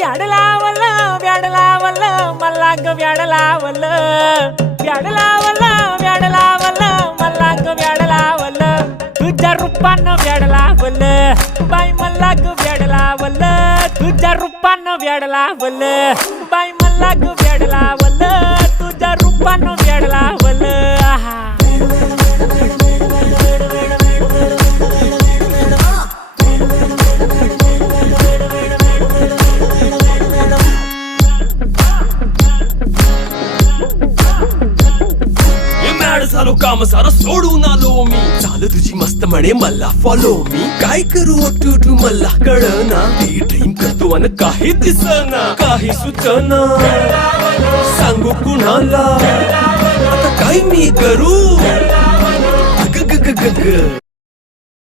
व्याड लावलं व्याड लावलं मला ग व्याड लावलं व्याड लावलं व्याड लावलं मला ग व्याड लावलं तुझ्या रूपानं व्याड लावलं बाई मला ग व्याड लावलं तुझ्या रूपानं व्याड लावलं बाई मला ग व्याड लावलं तुझ्या रूपानं व्याड लावलं आहा झालो काम सारं सोडून आलो मी चाल तुझी मस्त म्हणे मला फॉलो मी काय करू टू मला कळना ती ड्रीम करतो आणि काही दिसना काही सुचना सांगू कुणाला आता काय मी करू ग ग ग ग ग